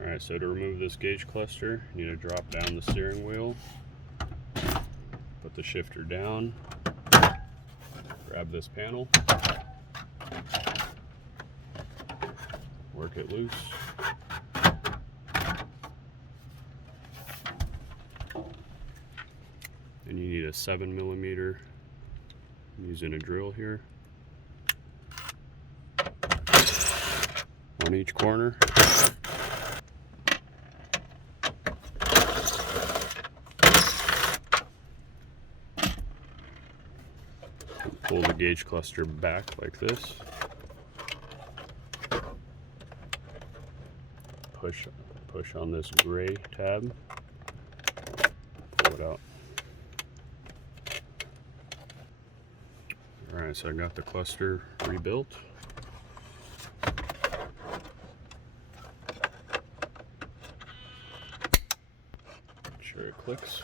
Alright, so to remove this gauge cluster, you need to drop down the steering wheel, put the shifter down, grab this panel, work it loose. And you need a 7mm, I'm using a drill here, on each corner. Pull the gauge cluster back like this. Push on this gray tab. Pull it out. Alright, so I got the cluster rebuilt. Make sure it clicks.